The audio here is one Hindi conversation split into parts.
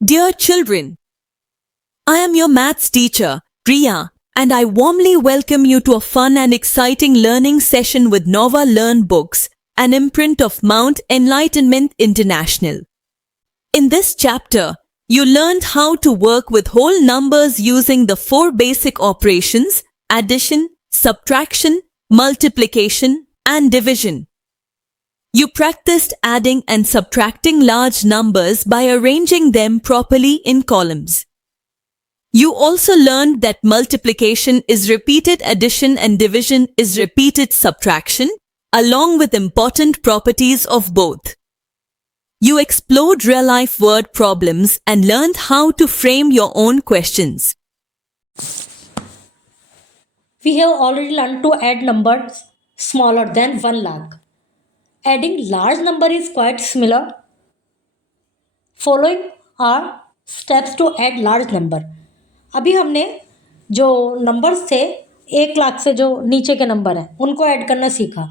Dear children, I am your maths teacher, Priya, and I warmly welcome you to a fun and exciting learning session with Nova Learn Books, an imprint of Mount Enlightenment International. In this chapter, you learned how to work with whole numbers using the four basic operations: addition, subtraction, multiplication, and division. You practiced adding and subtracting large numbers by arranging them properly in columns. You also learned that multiplication is repeated addition and division is repeated subtraction, along with important properties of both. You explored real-life word problems and learned how to frame your own questions. We have already learned to add numbers smaller than 1 lakh. Adding large number is quite similar. Following are steps to add large number. अभी हमने जो नंबर्स थे 1 लाख से जो नीचे के नंबर हैं उनको ऐड करना सीखा.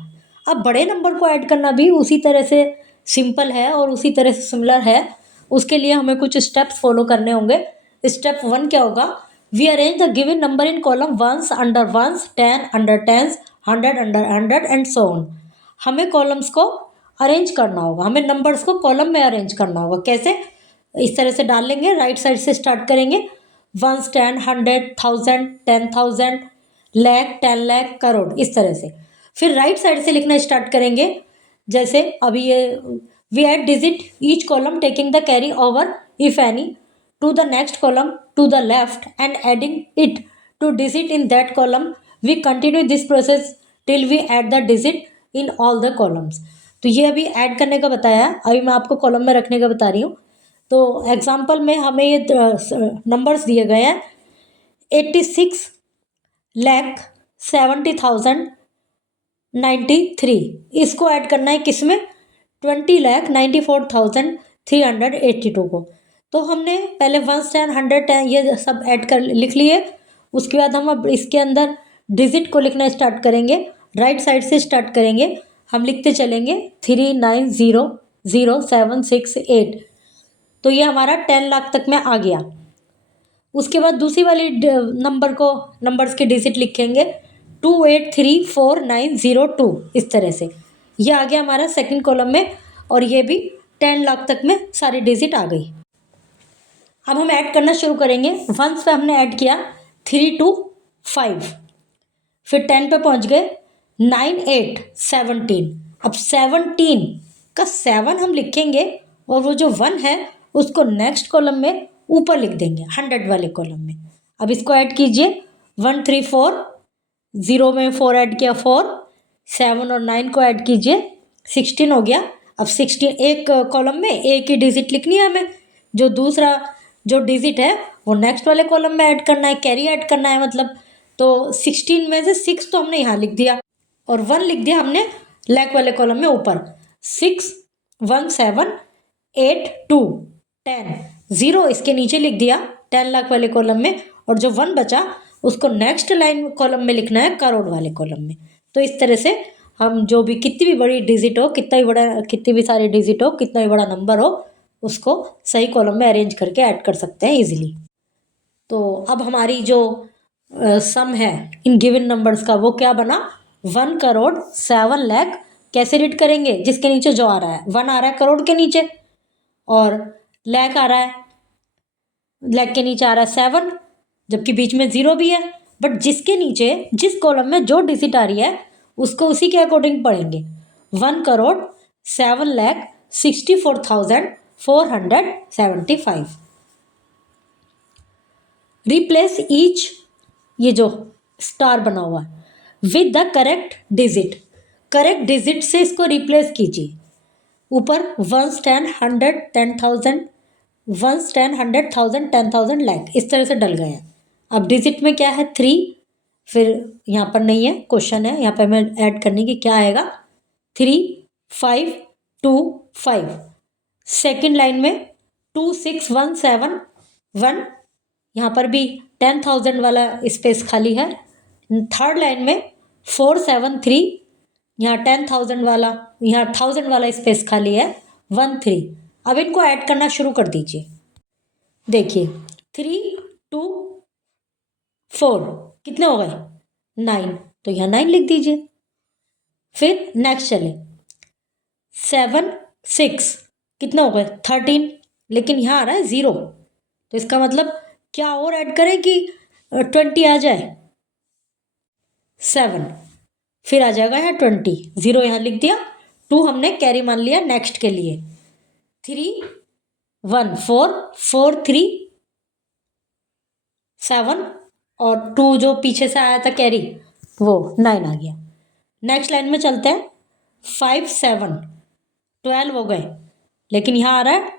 अब बड़े नंबर को ऐड करना भी उसी तरह से सिंपल है और उसी तरह से सिमिलर है. उसके लिए हमें कुछ स्टेप्स फॉलो करने होंगे. स्टेप 1 क्या होगा? We arrange the given number in column ones under ones, 10 under tens, 100 under 100 and so on. हमें कॉलम्स को अरेंज करना होगा, हमें नंबर्स को कॉलम में अरेंज करना होगा. कैसे? इस तरह से डाल लेंगे. राइट साइड से स्टार्ट करेंगे. वंस 10, 100, 1000, 10,000, लाख, 10 लाख, करोड़, इस तरह से. फिर राइट साइड से लिखना स्टार्ट करेंगे. जैसे अभी ये we add digit each column taking the carry over if any to the next column to the left and adding it to digit in that column. We continue this process till we add the digit in all the columns. तो ये अभी ऐड करने का बताया है, अभी मैं आपको कॉलम में रखने का बता रही हूँ. तो एग्जाम्पल में हमें ये नंबर्स दिए गए हैं 86,70,093. इसको ऐड करना है किसमें? 20,94,382 को. तो हमने पहले 1, 10, 100, 10 ये सब ऐड कर लिख लिए. उसके बाद हम अब इसके अंदर डिजिट को लिखना स्टार्ट करेंगे. राइट साइड से स्टार्ट करेंगे. हम लिखते चलेंगे 39000768. तो ये हमारा 10 लाख तक में आ गया. उसके बाद दूसरी वाली नंबर्स के डिजिट लिखेंगे 2834,902. इस तरह से ये आ गया हमारा सेकंड कॉलम में और ये भी 10 लाख तक में सारी डिजिट आ गई. अब हम ऐड करना शुरू करेंगे. वंस पे हमने ऐड किया 3 to 5. फिर 10 पे पहुंच गए 9, 8, 17. अब 17 का 7 हम लिखेंगे और वो जो 1 है उसको नेक्स्ट कॉलम में ऊपर लिख देंगे 100 वाले कॉलम में. अब इसको ऐड कीजिए 1, 3, 4, 0 में 4 ऐड किया 4, 7 और 9 को ऐड कीजिए 16 हो गया. अब 16 एक कॉलम में एक ही डिजिट लिखनी है हमें. जो दूसरा जो डिजिट है वो नेक्स्ट वाले कॉलम में ऐड करना है, कैरी ऐड करना है मतलब. तो 16 में से 6 तो हमने यहाँ लिख दिया और 1 लिख दिया हमने लैक वाले कॉलम में ऊपर. 6, 1, 7, 8, 2, 10, 0 इसके नीचे लिख दिया 10 लाख वाले कॉलम में और जो 1 बचा उसको नेक्स्ट लाइन कॉलम में लिखना है करोड़ वाले कॉलम में. तो इस तरह से हम जो भी कितनी भी बड़ी डिजिट हो, कितनी भी सारी डिजिट हो, कितना भी बड़ा नंबर हो, उसको सही कॉलम में अरेंज करके ऐड कर सकते हैं इजीली. तो अब हमारी जो सम है इन गिवन नंबर्स का वो क्या बना? 1,07 लाख. कैसे रीड करेंगे? जिसके नीचे जो आ रहा है 1 आ रहा है करोड़ के नीचे और लाख आ रहा है, लाख के नीचे आ रहा है 7 जबकि बीच में 0 भी है. बट जिसके नीचे जिस कॉलम में जो डिजिट आ रही है उसको उसी के अकॉर्डिंग पढ़ेंगे. 1,07,64,475. रिप्लेस ईच, ये जो स्टार बना हुआ है, with the correct digit. Correct digit से इसको रिप्लेस कीजिए. ऊपर 1, 10, 100, 10,000, 1, 10, 100,000, 10,000, लाख, इस तरह से डल गया. अब डिजिट में क्या है? 3. फिर यहाँ पर नहीं है, क्वेश्चन है, यहाँ पर हमें ऐड करने की क्या आएगा? 3, 5, 2, 5. सेकेंड लाइन में 26,171. यहाँ पर भी 10,000 वाला स्पेस खाली है. थर्ड लाइन में 473. यहाँ 10,000 वाला, यहाँ 1000 वाला स्पेस खाली है. 13. अब इनको ऐड करना शुरू कर दीजिए. देखिए 3 2 4 कितने हो गए 9, तो यहाँ 9 लिख दीजिए। फिर नेक्स्ट चले 7 6 कितने हो गए 13, लेकिन यहाँ आ रहा है 0, तो इसका मतलब क्या और ऐड करें कि 20 आ जाए 7, फिर आ जाएगा यहाँ 20, 0 यहाँ लिख दिया, 2 हमने कैरी मान लिया नेक्स्ट के लिए। 3 1 4 4 3 7 और 2 जो पीछे से आया था कैरी वो 9 आ गया। नेक्स्ट लाइन में चलते हैं 5 7 12 हो गए, लेकिन यहाँ आ रहा है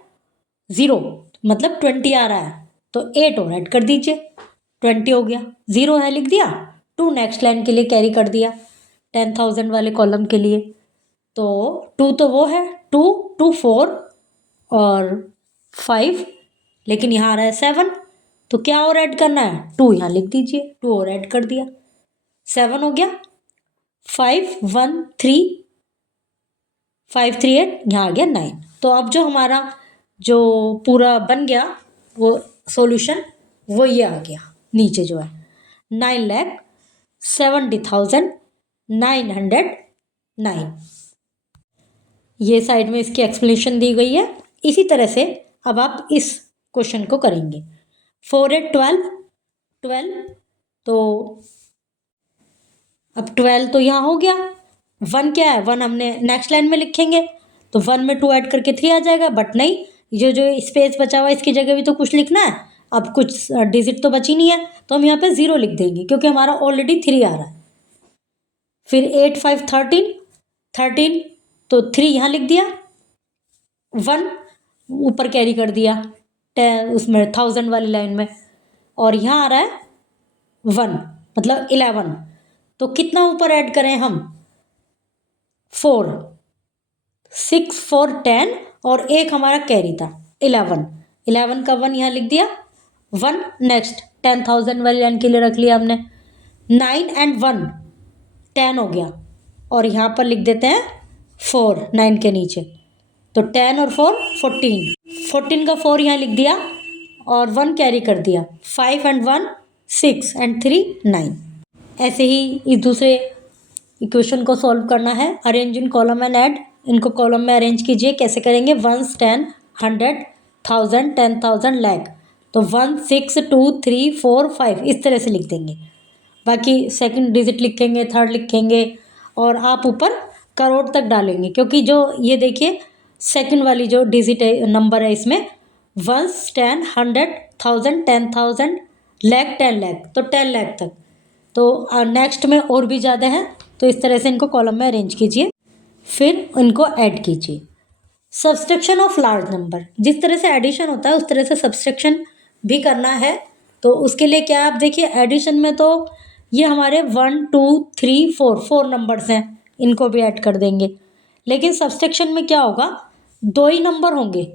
0, मतलब 20 आ रहा है, तो 8 और ऐड कर दीजिए, 20 हो गया। 0 है लिख दिया, 2 नेक्स्ट लाइन के लिए कैरी कर दिया 10,000 वाले कॉलम के लिए, तो 2 तो वो है 2 2 4 और 5, लेकिन यहाँ आ रहा है 7, तो क्या और ऐड करना है 2 यहाँ लिख दीजिए, 2 और ऐड कर दिया, 7 हो गया। 5 1 3 5 3 8 यहाँ आ गया 9। तो अब जो हमारा जो पूरा बन गया वो सॉल्यूशन वो ये आ गया नीचे जो है 9,70,909। ये साइड में इसकी एक्सप्लेनेशन दी गई है। इसी तरह से अब आप इस क्वेश्चन को करेंगे 4 8 12 12, तो अब 12 तो यहाँ हो गया, 1 क्या है 1 हमने नेक्स्ट लाइन में लिखेंगे, तो 1 में 2 ऐड करके 3 आ जाएगा, बट नहीं, जो जो स्पेस बचा हुआ है इसकी जगह भी तो कुछ लिखना है, अब कुछ डिजिट तो बची नहीं है, तो हम यहाँ पे 0 लिख देंगे क्योंकि हमारा ऑलरेडी 3 आ रहा है। फिर 8 5 13 13, तो 3 यहाँ लिख दिया, 1 ऊपर कैरी कर दिया 10 उसमें 1000 वाली लाइन में, और यहाँ आ रहा है 1 मतलब 11, तो कितना ऊपर ऐड करें हम 4 6 4 10, और एक हमारा कैरी था 11, 11 का 1 यहाँ लिख दिया, 1 नेक्स्ट 10,000 वाली लाइन के लिए रख लिया हमने, 9 एंड 1 10 हो गया, और यहाँ पर लिख देते हैं 4 9 के नीचे, तो 10 और 4 14, 14 का 4 यहाँ लिख दिया और 1 कैरी कर दिया, 5 एंड 1 6 एंड 3 9। ऐसे ही इस दूसरे इक्वेशन को सॉल्व करना है। Arrange in column and add, इनको कॉलम में अरेंज कीजिए। कैसे करेंगे 1 10 100 1000 10,000 लाख, तो 1 6 2 3 4 5 इस तरह से लिख देंगे, बाकी सेकंड डिजिट लिखेंगे, थर्ड लिखेंगे, और आप ऊपर करोड़ तक डालेंगे, क्योंकि जो ये देखिए सेकंड वाली जो डिजिट है नंबर है इसमें 1 10 100 1000 10,000 लाख 10 लाख, तो 10 लाख तक, तो नेक्स्ट में और भी ज़्यादा है, तो इस तरह से इनको कॉलम में अरेंज कीजिए, फिर इनको ऐड कीजिए। सब्सट्रैक्शन ऑफ लार्ज नंबर, जिस तरह से एडिशन होता है उस तरह से सब्सट्रैक्शन भी करना है, तो उसके लिए क्या आप देखिए एडिशन में तो ये हमारे 1 2 3 4 नंबर्स हैं, इनको भी ऐड कर देंगे, लेकिन सब्सट्रैक्शन में क्या होगा 2 ही नंबर होंगे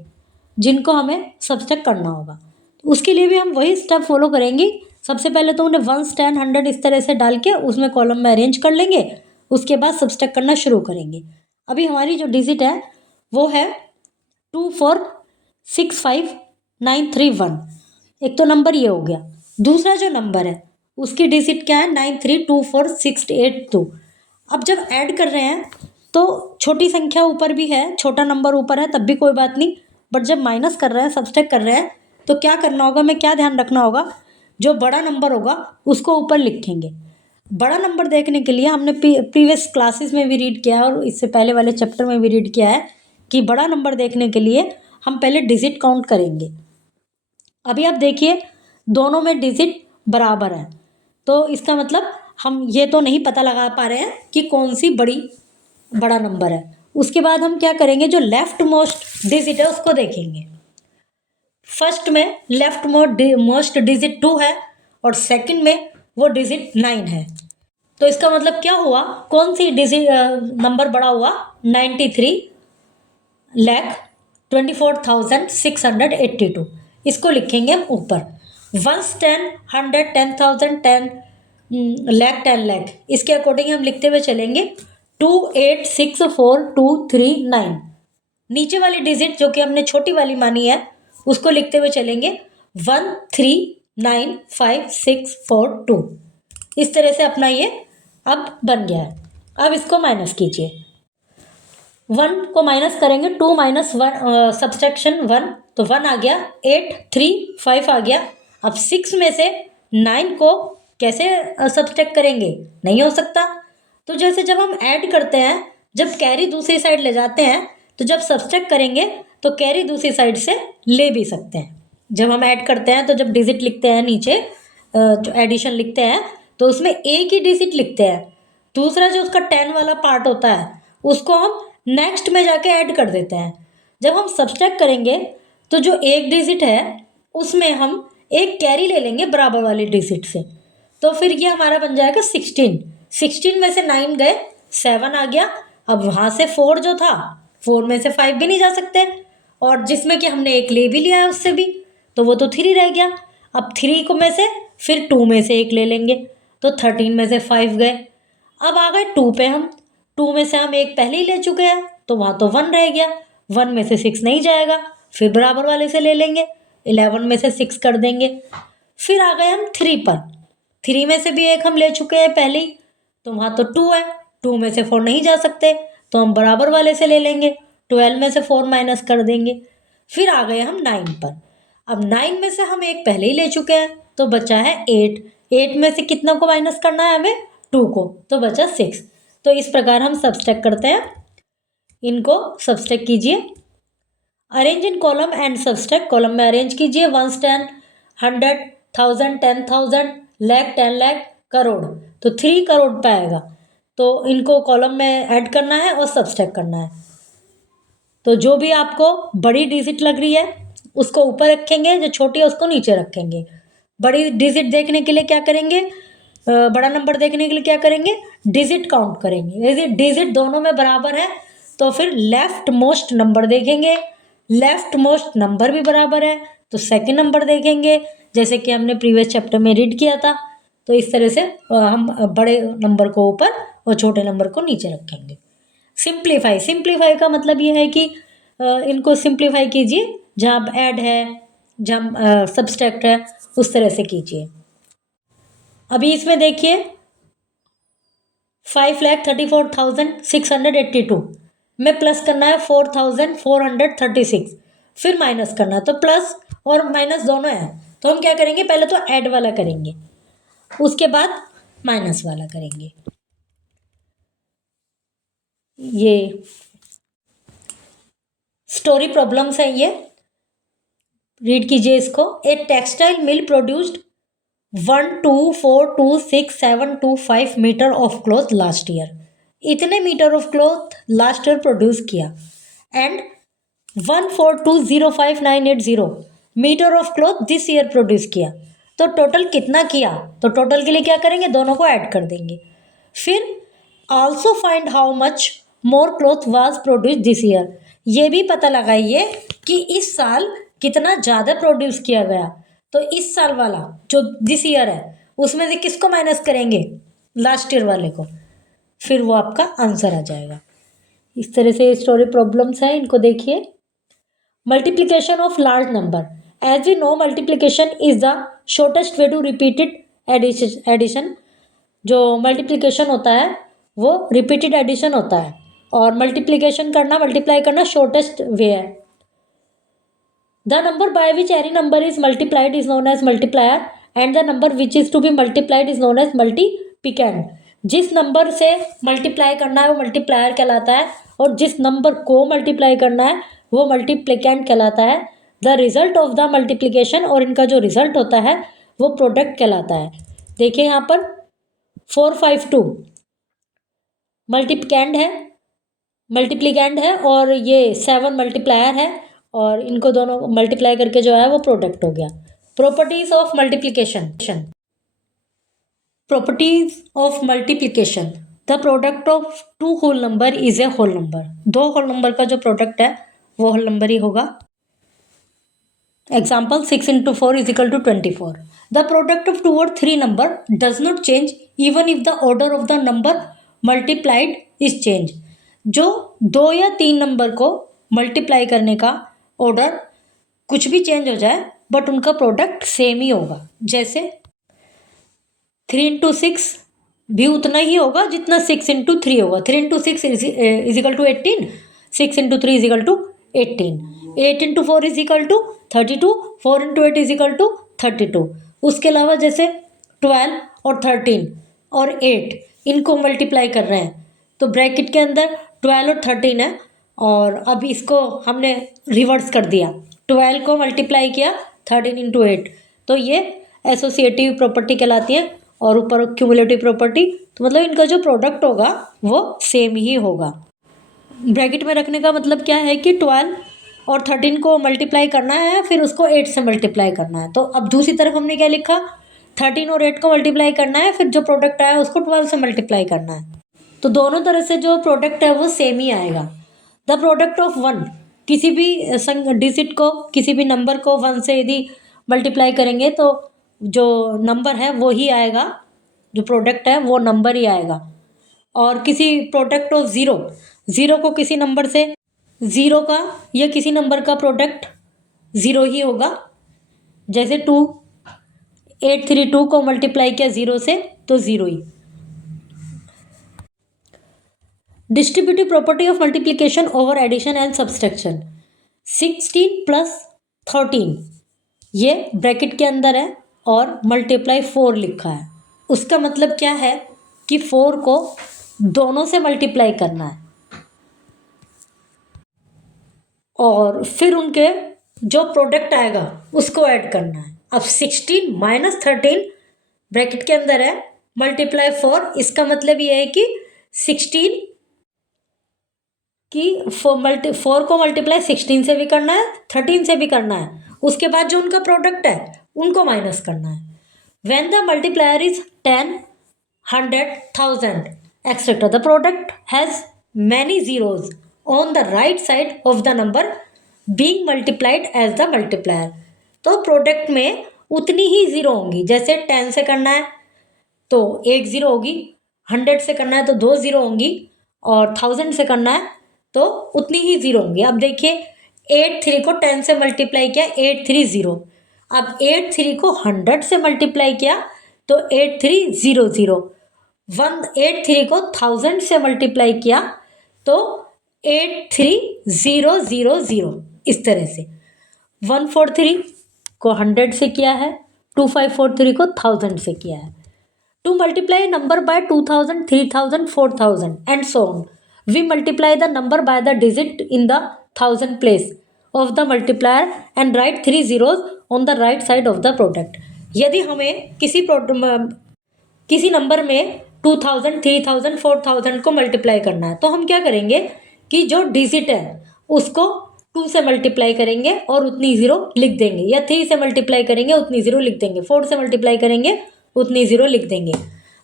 जिनको हमें सब्सट्रैक्ट करना होगा, तो उसके लिए भी हम वही स्टेप फॉलो करेंगे। सबसे पहले तो उन्हें 1 10 100 इस तरह से डाल के उसमें कॉलम में अरेंज कर लेंगे, उसके बाद सब्सट्रैक्ट करना शुरू करेंगे। अभी हमारी जो डिजिट है वो है 2 4 6 5 9 3 1, एक तो नंबर ये हो गया। दूसरा जो नंबर है उसकी डिजिट क्या है 9 3 2 4 6 8 2। अब जब ऐड कर रहे हैं तो छोटी संख्या ऊपर भी है, छोटा नंबर ऊपर है, तब भी कोई बात नहीं, बट जब माइनस कर रहे हैं सब्सट्रैक्ट कर रहे हैं तो क्या करना होगा, मैं क्या ध्यान रखना होगा, जो बड़ा नंबर होगा उसको ऊपर लिखेंगे। बड़ा नंबर देखने के लिए हमने प्रीवियस क्लासेस में भी रीड किया है और इससे पहले वाले चैप्टर में भी रीड किया है कि बड़ा नंबर देखने के लिए हम पहले डिजिट काउंट करेंगे। अभी आप देखिए दोनों में डिजिट बराबर है, तो इसका मतलब हम ये तो नहीं पता लगा पा रहे हैं कि कौन सी बड़ा नंबर है। उसके बाद हम क्या करेंगे, जो लेफ्ट मोस्ट डिजिट है उसको देखेंगे। फर्स्ट में लेफ्ट मोस्ट डिजिट 2 है और सेकंड में वो डिजिट 9 है, तो इसका मतलब क्या हुआ, कौन सी डिजिट नंबर बड़ा हुआ 93,24,682, इसको लिखेंगे हम ऊपर। 1 10 100 10,000 10 लाख 10 लाख, इसके अकॉर्डिंग हम लिखते हुए चलेंगे 2 8 6 4 2 3 9। नीचे वाली डिजिट जो कि हमने छोटी वाली मानी है उसको लिखते हुए चलेंगे 1 3 9 5 6 4 2। इस तरह से अपना ये अब बन गया है। अब इसको माइनस कीजिए। 1 को माइनस करेंगे, 2 माइनस 1 सब्सट्रैक्शन 1, तो 1 आ गया। 8 3 5 आ गया। अब 6 में से 9 को कैसे सब्सट्रैक्ट करेंगे, नहीं हो सकता। तो जैसे जब हम ऐड करते हैं, जब कैरी दूसरी साइड ले जाते हैं, तो जब सब्सट्रैक्ट करेंगे तो कैरी दूसरी साइड से ले भी सकते हैं। जब हम ऐड करते हैं तो जब डिजिट लिखते हैं नीचे, जो एडिशन लिखते हैं, तो उसमें एक ही डिजिट लिखते हैं। दूसरा जो उसका 10 वाला पार्ट होता है उसको हम नेक्स्ट में जाके ऐड कर देते हैं। जब हम सब्सट्रैक्ट करेंगे तो जो एक डिजिट है उसमें हम एक कैरी ले लेंगे बराबर वाली डिजिट से, तो फिर ये हमारा बन जाएगा 16। 16 में से 9 गए, 7 आ गया। अब वहाँ से 4 जो था, 4 में से 5 भी नहीं जा सकते, और जिसमें कि हमने एक ले भी लिया है उससे भी, तो वो तो 3 रह गया। अब 3 को में से फिर 2 में से एक ले लेंगे, तो 13 में से 5 गए। अब आ गए 2 पे हम, 2 में से हम एक पहले ही ले चुके हैं, तो वहाँ तो 1 रह गया। 1 में से 6 नहीं जाएगा, फिर बराबर वाले से ले लेंगे, 11 में से 6 कर देंगे। फिर आ गए हम 3 पर, 3 में से भी एक हम ले चुके हैं पहले ही, तो वहाँ तो 2 है, 2 में से 4 नहीं जा सकते, तो हम बराबर वाले से ले लेंगे, 12 में से 4 माइनस कर देंगे। फिर आ गए हम 9 पर। अब 9 में से हम एक पहले ही ले चुके हैं, तो बचा है 8। 8 में से कितना को माइनस करना है हमें, 2 को, तो बचा 6। तो इस प्रकार हम सब्सट्रैक्ट करते हैं। इनको सब्सट्रैक्ट कीजिए। Arrange in column and subtract. Column में अरेंज कीजिए, 1 10 100 1000 10,000 लाख 10 लाख करोड़, तो 3 करोड़ पे आएगा। तो इनको कॉलम में ऐड करना है और सब्सट्रैक्ट करना है। तो जो भी आपको बड़ी डिजिट लग रही है उसको ऊपर रखेंगे, जो छोटी है उसको नीचे रखेंगे। बड़ी डिजिट देखने के लिए क्या करेंगे, बड़ा नंबर देखने के लिए क्या करेंगे, डिजिट काउंट करेंगे। यदि डिजिट दोनों में बराबर है तो फिर लेफ्ट मोस्ट नंबर देखेंगे, लेफ्ट मोस्ट नंबर भी बराबर है तो सेकंड नंबर देखेंगे, जैसे कि हमने प्रीवियस चैप्टर में रीड किया था। तो इस तरह से हम बड़े नंबर को ऊपर और छोटे नंबर को नीचे रखेंगे। सिंप्लीफाई, सिंप्लीफाई का मतलब ये है कि इनको सिंप्लीफाई कीजिए, जहाँ ऐड है, जहाँ सब्सट्रैक्ट है, उस तरह से कीजिए। अभी इसमें देखिए 5,34,682 में प्लस करना है 4,436, फिर माइनस करना है, तो प्लस और माइनस दोनों है, तो हम क्या करेंगे, पहले तो ऐड वाला करेंगे, उसके बाद माइनस वाला करेंगे। ये स्टोरी प्रॉब्लम्स है, ये रीड कीजिए इसको। A textile mill produced 12426 metre of cloth last year. इतने metre of cloth last year produce किया। And 14205,980 metre of cloth this year produce किया। तो टोटल कितना किया, तो टोटल के लिए क्या करेंगे, दोनों को ऐड कर देंगे। फिर also find how much more cloth was produce this year. ये भी पता लगाइए कि इस साल कितना ज़्यादा प्रोड्यूस किया गया। तो इस साल वाला जो दिस ईयर है उसमें से किसको माइनस करेंगे, लास्ट ईयर वाले को, फिर वो आपका आंसर आ जाएगा। इस तरह से स्टोरी प्रॉब्लम्स है, इनको देखिए। Multiplication of large number. As we know multiplication is the shortest way to repeated addition. जो मल्टीप्लिकेशन होता है वो रिपीटेड एडिशन होता है, और मल्टीप्लिकेशन करना, मल्टीप्लाई करना शॉर्टेस्ट वे है। The number by which any number is multiplied is known as multiplier, and the number which is to be multiplied is known as multiplicand. जिस नंबर से मल्टीप्लाई करना है वो मल्टीप्लायर कहलाता है, और जिस नंबर को मल्टीप्लाई करना है वो मल्टीप्लिकेंड कहलाता है। The result of the multiplication, और इनका जो रिजल्ट होता है वो प्रोडक्ट कहलाता है। देखिए यहाँ पर 452 मल्टीप्लिकेंड है, मल्टीप्लिकेंड है, और ये 7 मल्टीप्लायर है, और इनको दोनों मल्टीप्लाई करके जो है वो प्रोडक्ट हो गया। Properties of multiplication. Properties of multiplication. The product of two whole number is a whole number. दो होल नंबर का जो प्रोडक्ट है वो होल नंबर ही होगा। Example 6 × 4 = 24। The product of 2 or 3 number does not change even if the order of the number multiplied is change. जो 2 या 3 नंबर को मल्टीप्लाई करने का ऑर्डर कुछ भी चेंज हो जाए बट उनका प्रोडक्ट सेम ही होगा। जैसे 3 इंटू 6 भी उतना ही होगा जितना 6 इंटू 3 होगा। 3 into 6 is equal to 18, 6 into 3 is equal to 18, 8 into 4 is equal to 32, 4 into 8 is equal to 32। उसके अलावा जैसे 12 और 13 और 8 इनको मल्टीप्लाई कर रहे हैं तो ब्रैकेट के अंदर 12 और 13 है, और अब इसको हमने रिवर्स कर दिया, 12 को मल्टीप्लाई किया 13 इंटू 8, तो ये एसोसिएटिव प्रॉपर्टी कहलाती है, और ऊपर क्यूमुलेटिव प्रॉपर्टी। तो मतलब इनका जो प्रोडक्ट होगा वो सेम ही होगा। ब्रैकेट में रखने का मतलब क्या है कि 12 और 13 को मल्टीप्लाई करना है, फिर उसको 8 से मल्टीप्लाई करना है। तो अब दूसरी तरफ हमने क्या लिखा, 13 और 8 को मल्टीप्लाई करना है, फिर जो प्रोडक्ट आया उसको 12 से मल्टीप्लाई करना है। तो दोनों तरह से जो प्रोडक्ट है वो सेम ही आएगा। द प्रोडक्ट ऑफ 1, किसी भी डिजिट को, किसी भी नंबर को 1 से यदि मल्टीप्लाई करेंगे तो जो नंबर है वो ही आएगा, जो प्रोडक्ट है वो नंबर ही आएगा। और किसी प्रोडक्ट ऑफ 0, 0 को किसी नंबर से, 0 का या किसी नंबर का प्रोडक्ट 0 ही होगा। जैसे 2, 832 को मल्टीप्लाई किया 0 से तो 0 ही। Distributive property of multiplication over addition and subtraction. 16 plus 13 ये ब्रैकेट के अंदर है और मल्टीप्लाई 4 लिखा है। उसका मतलब क्या है कि 4 को दोनों से मल्टीप्लाई करना है और फिर उनके जो प्रोडक्ट आएगा उसको ऐड करना है। अब 16 माइनस 13 ब्रैकेट के अंदर है, मल्टीप्लाई 4, इसका मतलब ये है कि 16 की 4 को मल्टीप्लाई 16 से भी करना है, 13 से भी करना है, उसके बाद जो उनका प्रोडक्ट है उनको माइनस करना है। When the multiplier is 10, 100, 1000 etcetera, the product has many zeros on the right side of the number being multiplied as the multiplier. तो प्रोडक्ट में उतनी ही जीरो होंगी। जैसे 10 से करना है तो 1 जीरो होगी, 100 से करना है तो 2 जीरो होंगी, और 1000 से करना है तो उतनी ही जीरो होंगी। अब देखिए 83 को 10 से मल्टीप्लाई किया 830, अब 83 को 100 से मल्टीप्लाई किया तो 8300, 183 को 1000 से मल्टीप्लाई किया तो 83000, इस तरह से। 143 को 100 से किया है, 2543 को 1000 से किया है। To multiply a number by 2000, 3000, 4000 and so on, we multiply the number by the digit in the thousand place of the multiplier and write 3 zeros on the right side of the product. यदि हमें किसी नंबर में 2000, 3000, 4000 को मल्टीप्लाई करना है तो हम क्या करेंगे कि जो डिजिट है उसको 2 से मल्टीप्लाई करेंगे और उतनी ज़ीरो लिख देंगे, या 3 से मल्टीप्लाई करेंगे उतनी ज़ीरो लिख देंगे, 4 से मल्टीप्लाई करेंगे उतनी ज़ीरो लिख देंगे।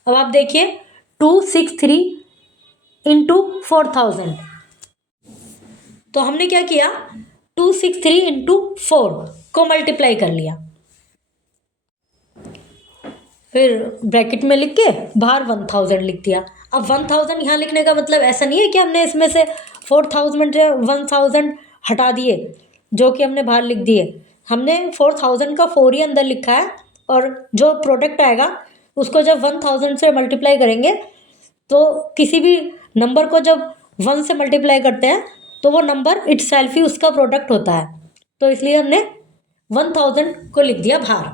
अब आप देखिए 263 इंटू 4000, तो हमने क्या किया 263 इंटू 4 को मल्टीप्लाई कर लिया, फिर ब्रैकेट में लिख के बाहर 1000 लिख दिया। अब 1000 यहाँ लिखने का मतलब ऐसा नहीं है कि हमने इसमें से 1000 हटा दिए जो कि हमने बाहर लिख दिए। हमने 4000 का 4 ही अंदर लिखा है, और जो प्रोडक्ट आएगा उसको जब 1000 से मल्टीप्लाई करेंगे तो किसी भी नंबर को जब 1 से मल्टीप्लाई करते हैं तो वो नंबर इटसेल्फ ही उसका प्रोडक्ट होता है, तो इसलिए हमने 1000 को लिख दिया बाहर।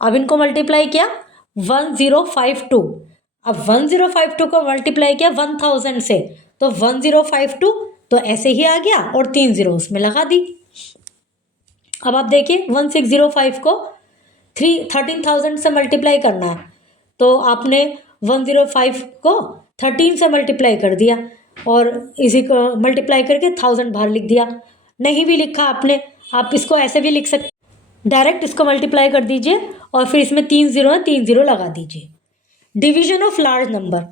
अब इनको मल्टीप्लाई किया 1052, अब 1052 को मल्टीप्लाई किया 1000 से तो 1052 तो ऐसे ही आ गया और 3 जीरो उसमें लगा दी। अब आप देखिए 1605 को 13,000 से मल्टीप्लाई करना है तो आपने 105 को 13 से मल्टीप्लाई कर दिया और इसी को मल्टीप्लाई करके 1000 बाहर लिख दिया। नहीं भी लिखा आपने, आप इसको ऐसे भी लिख सकते, डायरेक्ट इसको मल्टीप्लाई कर दीजिए और फिर इसमें 3 जीरो है, 3 जीरो लगा दीजिए। डिवीजन ऑफ लार्ज नंबर,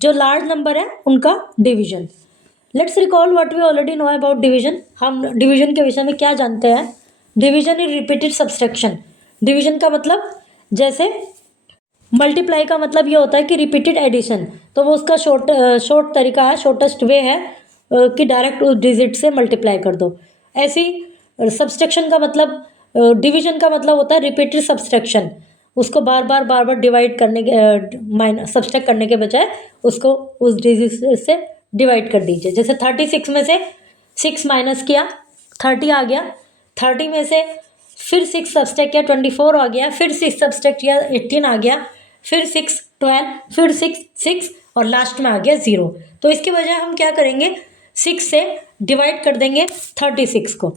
जो लार्ज नंबर है उनका division. Let's recall what we already know about division. हम डिवीजन के विषय में क्या जानते हैं? Division is repeated subtraction. Division का मतलब, जैसे मल्टीप्लाई का मतलब ये होता है कि रिपीटेड एडिशन, तो वो उसका शॉर्ट तरीका है, शॉर्टेस्ट वे है कि डायरेक्ट उस डिजिट से मल्टीप्लाई कर दो। ऐसी सब्सट्रैक्शन का मतलब डिवीजन का मतलब होता है रिपीटेड सब्सट्रैक्शन, उसको बार बार डिवाइड करने के सब्सट्रैक्ट करने के बजाय उसको उस डिजिट से डिवाइड कर दीजिए। जैसे 36 में से 6 माइनस किया 30 आ गया, 30 में से फिर 6 सब्सट्रैक्ट किया 24 आ गया, फिर 6 सब्सट्रैक्ट किया 18 आ गया, फिर 6 12, फिर 6 और लास्ट में आ गया 0। तो इसके बजाय हम क्या करेंगे, 6 से डिवाइड कर देंगे 36 को।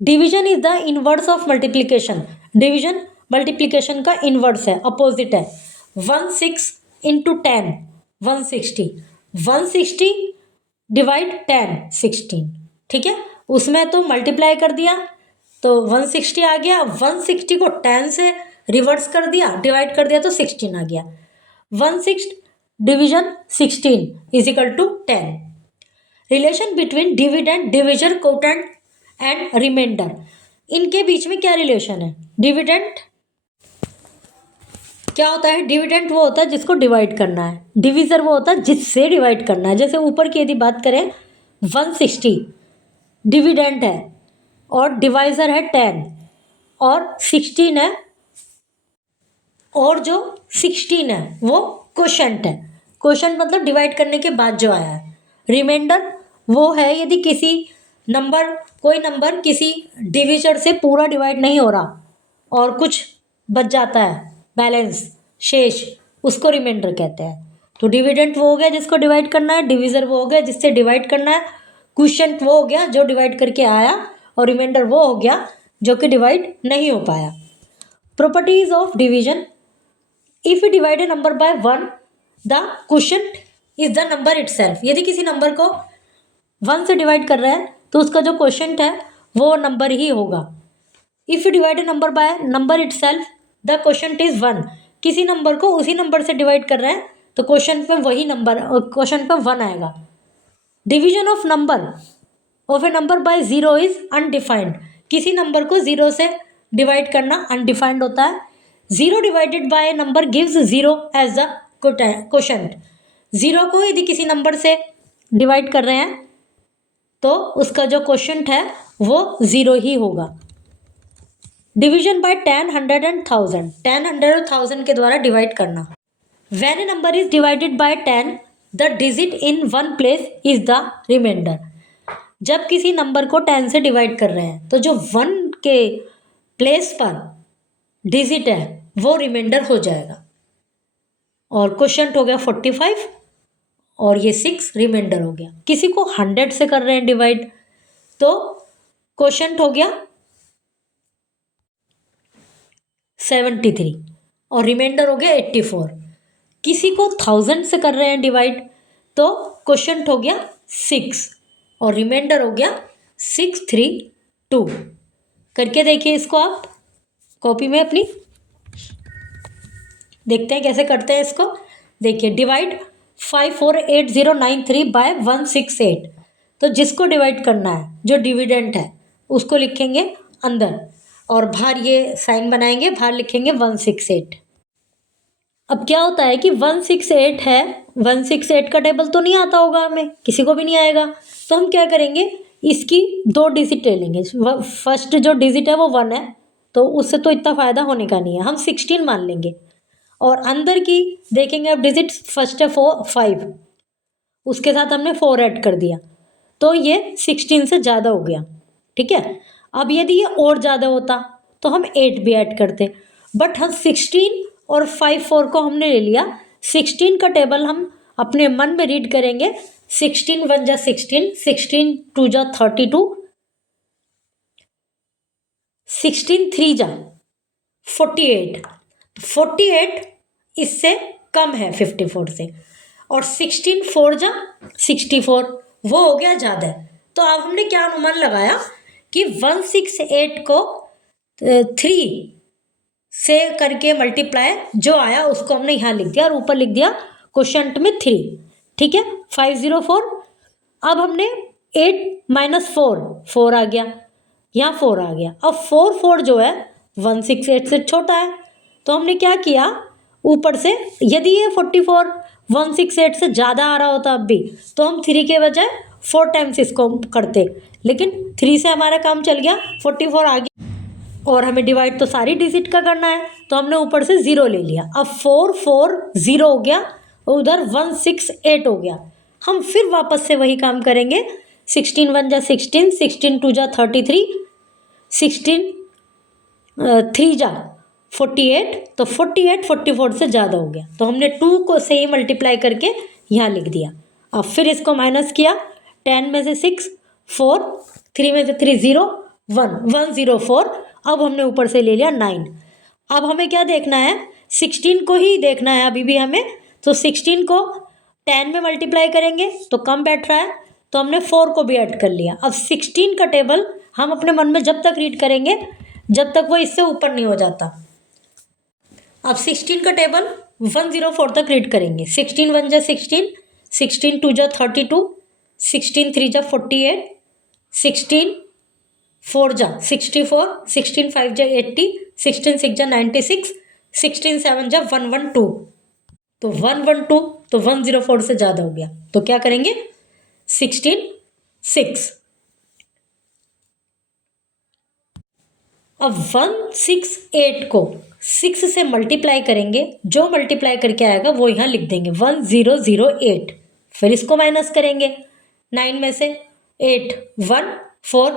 Division is the inverse of multiplication. Division multiplication का इनवर्स है, अपोजिट है। 16 इंटू 10 160, 160 डिवाइड 10 16, ठीक है। उसमें तो मल्टीप्लाई कर दिया तो 160 आ गया, 160 को 10 से रिवर्स कर दिया, डिवाइड कर दिया तो 16 आ गया। 16 division 16 is equal to 10। Relation between dividend, divisor, quotient and remainder, इनके बीच में क्या रिलेशन है। डिविडेंड क्या होता है, डिविडेंड वो होता है जिसको डिवाइड करना है, डिविजर वो होता है जिससे डिवाइड करना है। जैसे ऊपर की यदि बात करें 160 डिविडेंड है और डिवाइजर है 10 और 16 है, और जो 16 है वो क्वोशंट है। क्वोशंट मतलब डिवाइड करने के बाद जो आया है। रिमाइंडर वो है यदि किसी नंबर, कोई नंबर किसी डिविजर से पूरा डिवाइड नहीं हो रहा और कुछ बच जाता है, बैलेंस शेष, उसको रिमाइंडर कहते हैं। तो डिविडेंड वो हो गया जिसको डिवाइड करना है, डिविजर वो हो गया जिससे डिवाइड करना है, क्वोशंट वो हो गया जो डिवाइड करके आया, और रिमाइंडर वो हो गया जो कि डिवाइड नहीं हो पाया। Properties of division, if you divide A number bye 1 the quotient is the number itself. यदि किसी नंबर को 1 से डिवाइड कर रहे हैं तो उसका जो क्वोशंट है वो नंबर ही होगा। If you divide A number by number itself the quotient is 1। किसी नंबर को उसी नंबर से डिवाइड कर रहे हैं तो क्वोशंट में वही नंबर, क्वोशंट में 1 आएगा। Division of number of a number by 0 is undefined. किसी नंबर को 0 से डिवाइड करना अनडिफाइंड होता है। 0 divided by a number gives 0 as the quotient. 0 को यदि किसी नंबर से डिवाइड कर रहे हैं तो उसका जो क्वोशंट है वो 0 ही होगा। डिवीजन बाय 10, 100 एंड 1000, 10, 100 और 1000 के द्वारा डिवाइड करना। When a number is divided by 10 the digit in one place is the remainder. जब किसी नंबर को 10 से डिवाइड कर रहे हैं तो जो 1 के प्लेस पर डिजिट है वो रिमाइंडर हो जाएगा। और क्वोशंट हो गया 45 और ये 6 रिमाइंडर हो गया। किसी को 100 से कर रहे हैं डिवाइड तो क्वोशंट हो गया 73 और रिमाइंडर हो गया 84। किसी को 1000 से कर रहे हैं डिवाइड तो क्वोशंट हो गया 6 और रिमाइंडर हो गया 632। करके देखिए इसको आप कॉपी में अपनी, देखते हैं कैसे करते हैं इसको। देखिए डिवाइड 548093 बाय 168। तो जिसको डिवाइड करना है, जो डिविडेंड है, उसको लिखेंगे अंदर और बाहर ये साइन बनाएंगे, बाहर लिखेंगे 168। अब क्या होता है कि 168 है, 168 का टेबल तो नहीं आता होगा हमें, किसी को भी नहीं आएगा। तो हम क्या करेंगे, इसकी 2 डिजिट ले लेंगे। फर्स्ट जो डिजिट है वो 1 है तो उससे तो इतना फ़ायदा होने का नहीं है, हम 16 मान लेंगे। और अंदर की देखेंगे अब डिजिट, फर्स्ट है 5, उसके साथ हमने 4 ऐड कर दिया तो ये 16 से ज़्यादा हो गया, ठीक है। अब यदि ये और ज़्यादा होता तो हम 8 भी ऐड करते, बट हम 16 और 5 4 को हमने ले लिया। 16 का टेबल हम अपने मन में रीड करेंगे। 16 1 जा 16, 16 2 जा 32, 16 3 जा 48, 48 इससे कम है 54 से, और 16 4 जा 64, वो हो गया ज़्यादा। तो अब हमने क्या अनुमान लगाया कि 168 को 3 से करके मल्टीप्लाई जो आया उसको हमने यहाँ लिख दिया और ऊपर लिख दिया क्वोशंट में 3, ठीक है। 504। अब हमने 8 माइनस 4 आ गया, यहाँ 4 आ गया। अब 4 जो है 168 से छोटा है तो हमने क्या किया, ऊपर से यदि ये 44 168 से ज़्यादा आ रहा होता अब भी तो हम 3 के बजाय 4 टाइम्स इसको करते, लेकिन 3 से हमारा काम चल गया, 44 आ गया और हमें डिवाइड तो सारी डिजिट का करना है, तो हमने ऊपर से 0 ले लिया। अब 4 4 0 हो गया और उधर 1 6 8 हो गया। हम फिर वापस से वही काम करेंगे, 16 1 जा 16, 16 2 जा 33, 16 3 जा 48, तो 48 44 से ज़्यादा हो गया, तो हमने 2 को से ही मल्टीप्लाई करके यहाँ लिख दिया। अब फिर इसको माइनस किया, 10 में से 6 4, 3 में से 3 0 1 104, अब हमने ऊपर से ले लिया 9। अब हमें क्या देखना है, 16 को ही देखना है अभी भी हमें, तो 16 को 10 में मल्टीप्लाई करेंगे तो कम बैठ रहा है, तो हमने 4 को भी ऐड कर लिया। अब 16 का टेबल हम अपने मन में जब तक रीड करेंगे जब तक वो इससे ऊपर नहीं हो जाता। अब 16 का टेबल 104 तक रीड करेंगे। 16 1 जा 16, 16 2 जा 32, 16 3 जा 48, 16 4 जा 64, 16 5 जा 80, 16 6 जा 96, 16 7 जा 112, तो 112 तो 104 से ज़्यादा हो गया, तो क्या करेंगे, 16 6। अब 168 को 6 से मल्टीप्लाई करेंगे, जो मल्टीप्लाई करके आएगा वो यहाँ लिख देंगे 1008, फिर इसको माइनस करेंगे, 9 में से 8 1 4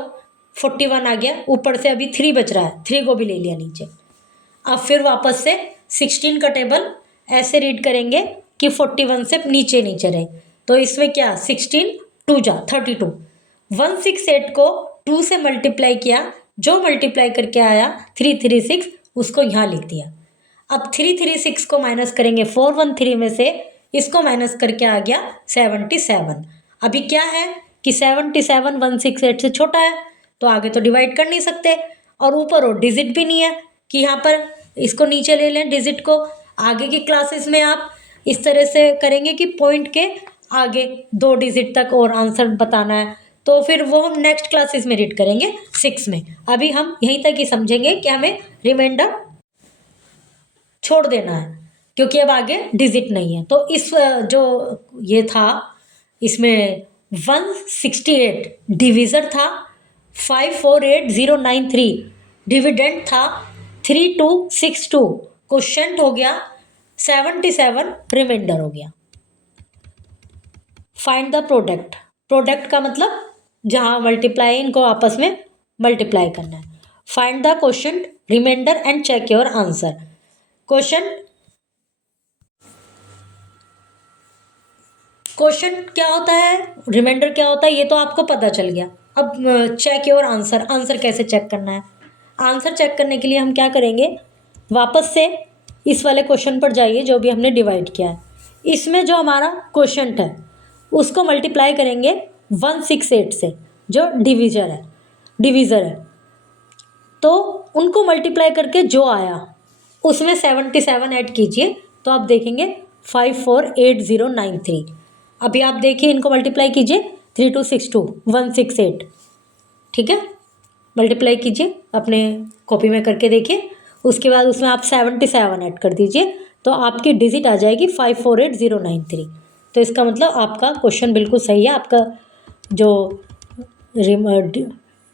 41 आ गया, ऊपर से अभी 3 बच रहा है, 3 को भी ले लिया नीचे। अब फिर वापस से 16 का टेबल ऐसे रीड करेंगे कि 41 से नीचे नीचे रहे, तो इसमें क्या 16 2 जा 32, 168 को 2 से मल्टीप्लाई किया, जो मल्टीप्लाई करके आया 336, उसको यहाँ लिख दिया। अब 336 को माइनस करेंगे 413 में से, इसको माइनस करके आ गया 77। अभी क्या है कि 77 168 से छोटा है, तो आगे तो डिवाइड कर नहीं सकते, और ऊपर और डिजिट भी नहीं है कि यहाँ पर इसको नीचे ले लें डिजिट को। आगे की क्लासेस में आप इस तरह से करेंगे कि पॉइंट के आगे 2 डिजिट तक और आंसर बताना है, तो फिर वो हम नेक्स्ट क्लासेस में रीड करेंगे 6 में। अभी हम यहीं तक ही समझेंगे कि हमें रिमाइंडर छोड़ देना है क्योंकि अब आगे डिजिट नहीं है। तो इस जो ये था इसमें 168 डिविज़र था, 548093 डिविडेंड था, 3262 क्वोशंट हो गया, 77 रिमाइंडर हो गया। फाइंड द प्रोडक्ट, प्रोडक्ट का मतलब जहाँ मल्टीप्लाई, इनको आपस में मल्टीप्लाई करना है। Find the quotient, remainder and check your answer. Quotient क्या होता है, रिमाइंडर क्या होता है, ये तो आपको पता चल गया। अब चेक योर आंसर, आंसर कैसे चेक करना है। आंसर चेक करने के लिए हम क्या करेंगे, वापस से इस वाले क्वेश्चन पर जाइए जो भी हमने डिवाइड किया है। इसमें जो हमारा क्वोशंट है उसको मल्टीप्लाई करेंगे 168 से, जो डिवीज़र है, तो उनको मल्टीप्लाई करके जो आया उसमें 77 ऐड कीजिए, तो आप देखेंगे 548093। अभी आप देखिए, इनको मल्टीप्लाई कीजिए, 3262 168, ठीक है, मल्टीप्लाई कीजिए, अपने कॉपी में करके देखिए। उसके बाद उसमें आप 77 ऐड कर दीजिए, तो आपकी डिजिट आ जाएगी 548093। तो इसका मतलब आपका क्वेश्चन बिल्कुल सही है, आपका जो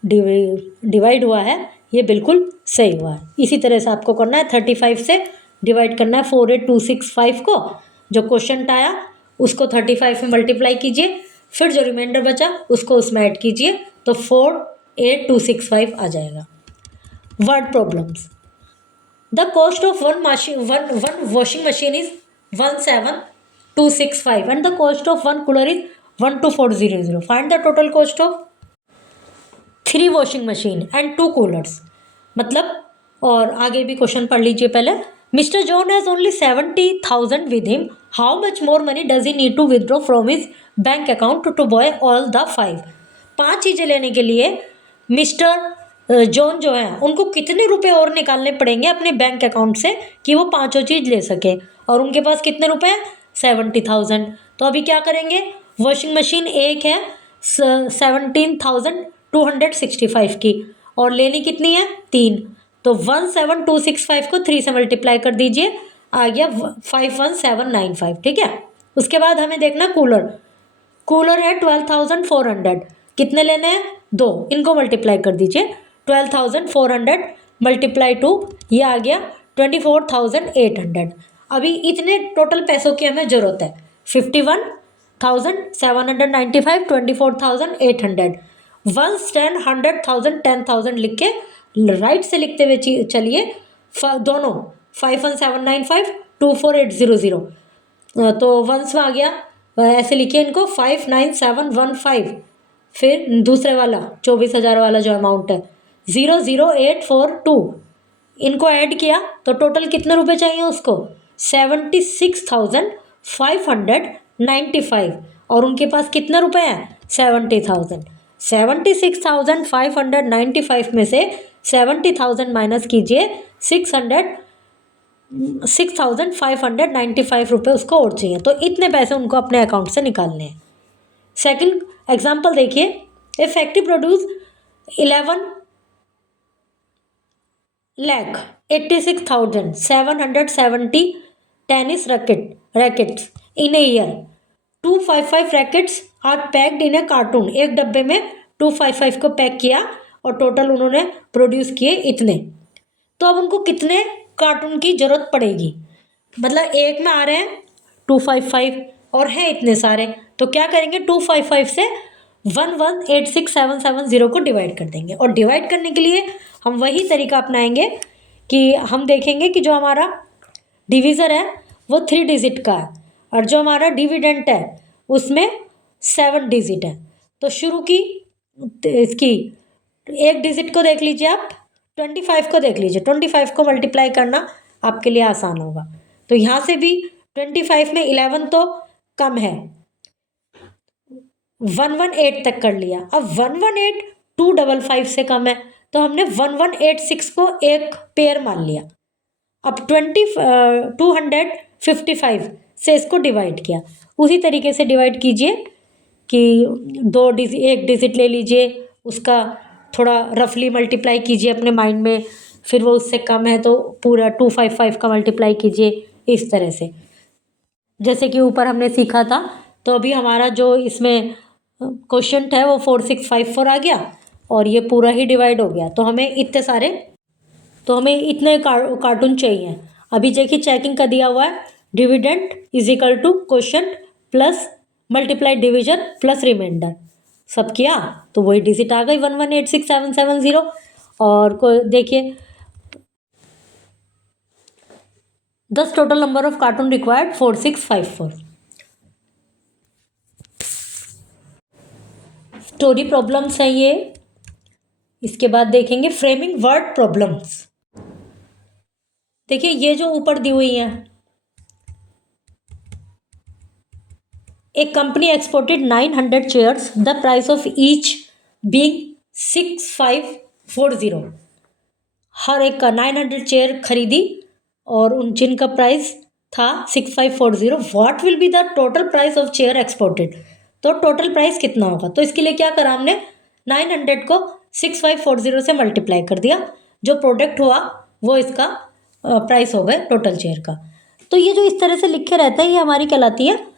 डिवाइड हुआ है ये बिल्कुल सही हुआ है। इसी तरह से आपको करना है, 35 से डिवाइड करना है 48265 को, जो क्वेश्चन आया उसको 35 में मल्टीप्लाई कीजिए, फिर जो रिमाइंडर बचा उसको उसमें ऐड कीजिए, तो 48265 आ जाएगा। Word problems, the cost of one washing machine is 17265 and the cost of one cooler is 12400. Find the total cost of 3 washing machine and 2 coolers. मतलब, और आगे भी क्वेश्चन पढ़ लीजिए पहले। Mister John has only 70,000 with him. How much more money does he need to withdraw from his bank account to buy all the 5? 5 चीज़ें लेने के लिए मिस्टर जॉन जो है उनको कितने रुपए और निकालने पड़ेंगे अपने बैंक अकाउंट से कि वो 5 चीज़ ले सके, और उनके पास कितने रुपए हैं, 70,000। तो अभी क्या करेंगे, वॉशिंग मशीन एक है 17,265 की, और लेनी कितनी है, 3, तो 17265 को 3 से मल्टीप्लाई कर दीजिए, आ गया 51795, ठीक है। उसके बाद हमें देखना कूलर, कूलर है 12,400, कितने लेने हैं? 2, इनको मल्टीप्लाई कर दीजिए। 12,400 मल्टीप्लाई 2, ये आ गया 24,800। अभी इतने टोटल पैसों की हमें ज़रूरत है। 51,795, 24,800। 1, 10, 100,000, 10,000 लिख के राइट से लिखते हुए चलिए। दोनों 51,795, 24,800। तो वंस में आ गया, ऐसे लिखिए इनको 59,715। फिर दूसरे वाला 24,000 वाला जो अमाउंट है 00842, इनको ऐड किया तो टोटल कितने रुपए चाहिए उसको? 76,595। और उनके पास कितने रुपए हैं? 70,000। 76,595 में से 70,000 माइनस कीजिए, 6,595 रुपये उसको और चाहिए। तो इतने पैसे उनको अपने अकाउंट से निकालने हैं। सेकंड एग्जांपल देखिए, a factory produce 11,86,770 tennis rackets in a year. 255 rackets are packed in a carton. एक डब्बे में 255 को पैक किया और टोटल उन्होंने प्रोड्यूस किए इतने। तो अब उनको कितने कार्टून की जरूरत पड़ेगी? मतलब एक में आ रहे हैं 255 और हैं इतने सारे, तो क्या करेंगे? 255 से 11,86,770 को डिवाइड कर देंगे। और डिवाइड करने के लिए हम वही तरीका अपनाएंगे कि हम देखेंगे कि जो हमारा डिविज़र है वो 3 डिजिट का है और जो हमारा डिविडेंट है उसमें 7 डिजिट है। तो शुरू की इसकी एक डिजिट को देख लीजिए आप, 25 को देख लीजिए। 25 को मल्टीप्लाई करना आपके लिए आसान होगा। तो यहाँ से भी 25 में 11 तो कम है, 118 तक कर लिया। अब 118 255 से कम है, तो हमने 1186 को एक पेयर मान लिया। अब 255 से इसको डिवाइड किया। उसी तरीके से डिवाइड कीजिए कि एक डिजिट ले लीजिए, उसका थोड़ा रफली मल्टीप्लाई कीजिए अपने माइंड में, फिर वो उससे कम है तो पूरा 255 का मल्टीप्लाई कीजिए, इस तरह से जैसे कि ऊपर हमने सीखा था। तो अभी हमारा जो इसमें क्वेश्चन है वो 4654 आ गया और ये पूरा ही डिवाइड हो गया। तो हमें इतने कार्टून चाहिए। अभी देखिए चेकिंग का दिया हुआ है, dividend is equal to question plus multiply division plus remainder, सब किया तो वही डिजिट आ गई 11,86,770। और देखिए दस total number of cartoon required 4654। Story problems हैं ये। इसके बाद देखेंगे फ्रेमिंग वर्ड प्रॉब्लम्स। देखिए ये जो ऊपर दी हुई है, एक company exported 900 chairs, the price of each being 6540। हर एक का 900 चेयर खरीदी और उन जिनका प्राइस था 6540। What will be the total price of chair exported? तो टोटल प्राइस कितना होगा? तो इसके लिए क्या करा हमने, 900 को 6540 से मल्टीप्लाई कर दिया, जो प्रोडक्ट हुआ वो इसका प्राइस हो गया टोटल चेयर का। तो ये जो इस तरह से लिखे रहता है ये हमारी कहलाती है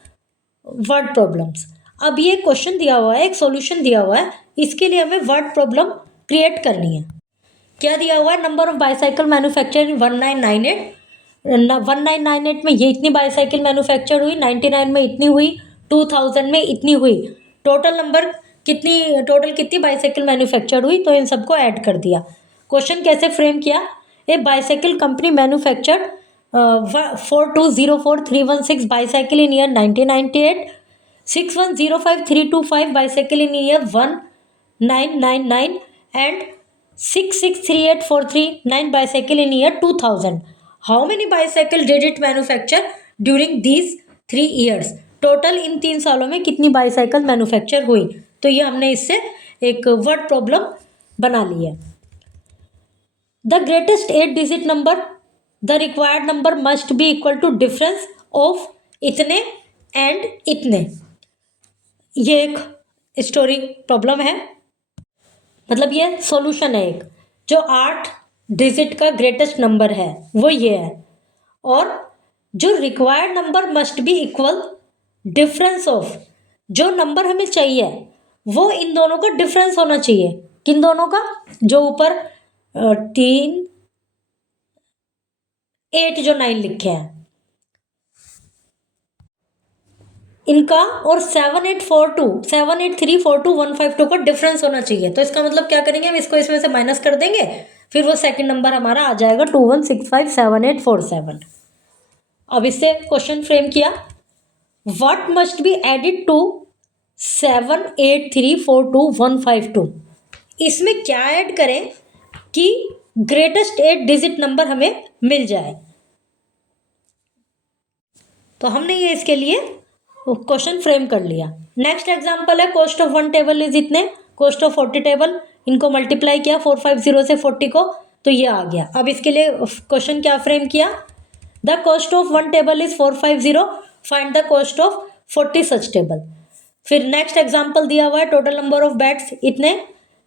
वर्ड प्रॉब्लम्स। अब ये क्वेश्चन दिया हुआ है, एक सॉल्यूशन दिया हुआ है, इसके लिए हमें वर्ड प्रॉब्लम क्रिएट करनी है। क्या दिया हुआ है? Number of bicycle manufacture 1998। 1998 में ये इतनी बाईसाइकिल मैन्युफैक्चर हुई, 99 में इतनी हुई, 2000 में इतनी हुई। टोटल कितनी बाईसाइकिल मैन्युफैक्चर हुई, तो इन सबको ऐड कर दिया। क्वेश्चन कैसे फ्रेम किया? A bicycle company manufactured 4204316 bicycle in year 1998, 6105325 bicycle in year 1999 and 6638439 bicycle in year 2000. How many bicycle did it manufacture during these 3 years? Total इन 3 सालों में कितनी बाईसाइकिल मैन्युफैक्चर हुई? तो ये हमने इससे एक वर्ड प्रॉब्लम बना ली है। The greatest 8 digit number, the required number must be equal to difference of इतने एंड इतने। ये एक स्टोरी प्रॉब्लम है, मतलब ये सॉल्यूशन है एक। जो 8 डिजिट का ग्रेटेस्ट नंबर है वो ये है, और जो required number must be equal difference of जो नंबर हमें चाहिए वो इन दोनों का डिफरेंस होना चाहिए। किन दोनों का? जो ऊपर 3 8 जो 9 लिखे हैं इनका, और 78342 का डिफरेंस होना चाहिए। तो इसका मतलब क्या करेंगे, हम इसको इसमें से माइनस कर देंगे, फिर वो सेकंड नंबर हमारा आ जाएगा 21657847। अब इससे क्वेश्चन फ्रेम किया, what must be added to 78342 इसमें क्या ऐड करें कि ग्रेटेस्ट 8 डिजिट नंबर हमें मिल जाए। तो हमने ये इसके लिए क्वेश्चन फ्रेम कर लिया। नेक्स्ट एग्जांपल है, कॉस्ट ऑफ 1 टेबल इज इतने, कॉस्ट ऑफ 40 टेबल, इनको मल्टीप्लाई किया 450 से 40 को, तो ये आ गया। अब इसके लिए क्वेश्चन क्या फ्रेम किया, the cost of 1 table is 450, find the cost of 40 such table. फिर नेक्स्ट एग्जांपल दिया हुआ है, टोटल नंबर ऑफ बैट्स इतने,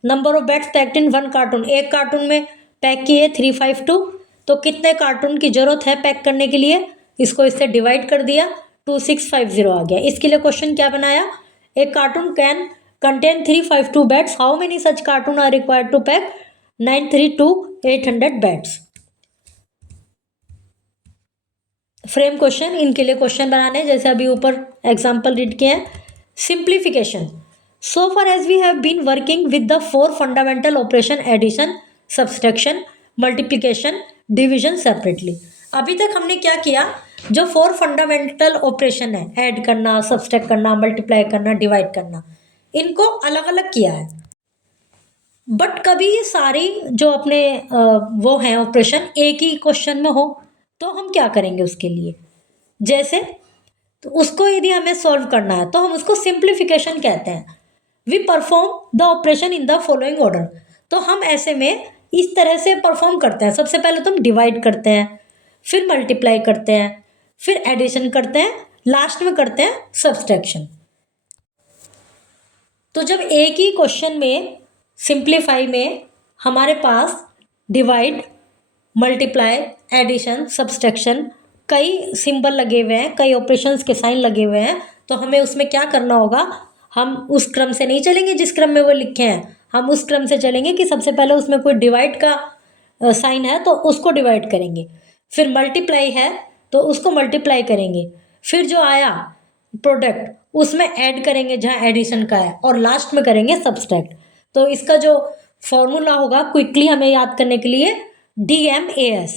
number of bats packed in 1 cartoon, एक कार्टून में पैक किए 352, तो कितने कार्टून की जरूरत है पैक करने के लिए, इसको इससे डिवाइड कर दिया, 2650 आ गया। इसके लिए क्वेश्चन क्या बनाया, एक carton can contain 352 bats, how many such carton are required to pack 932 800 bats. Frame question, इनके लिए क्वेश्चन बनाने जैसे अभी ऊपर एग्जांपल रीड किए हैं। Simplification, so far as we have been working with the 4 fundamental operation, addition, subtraction, multiplication, division separately. अभी तक हमने क्या किया, जो 4 फंडामेंटल ऑपरेशन है, ऐड करना, सब्सट्रैक्ट करना, मल्टीप्लाई करना, डिवाइड करना, इनको अलग अलग किया है। बट कभी ये सारी जो अपने वो हैं ऑपरेशन एक ही क्वेश्चन में हो, तो हम क्या करेंगे उसके लिए, जैसे तो उसको यदि हमें सॉल्व करना है तो हम उसको सिंप्लीफिकेशन कहते हैं। We perform the operation in the following order, तो हम ऐसे में इस तरह से परफॉर्म करते हैं। सबसे पहले तो हम डिवाइड करते हैं, फिर मल्टीप्लाई करते हैं, फिर एडिशन करते हैं, लास्ट में करते हैं सब्सट्रैक्शन। तो जब एक ही क्वेश्चन में सिंप्लीफाई में हमारे पास डिवाइड, मल्टीप्लाई, एडिशन, सब्सट्रैक्शन कई सिंबल लगे हुए हैं, कई ऑपरेशंस के साइन लगे हुए हैं, तो हमें उसमें क्या करना होगा, हम उस क्रम से नहीं चलेंगे जिस क्रम में वो लिखे हैं, हम उस क्रम से चलेंगे कि सबसे पहले उसमें कोई डिवाइड का साइन है तो उसको डिवाइड करेंगे, फिर मल्टीप्लाई है तो उसको मल्टीप्लाई करेंगे, फिर जो आया प्रोडक्ट उसमें ऐड करेंगे जहाँ एडिशन का है, और लास्ट में करेंगे सब्सट्रैक्ट। तो इसका जो फॉर्मूला होगा क्विकली हमें याद करने के लिए DMAS,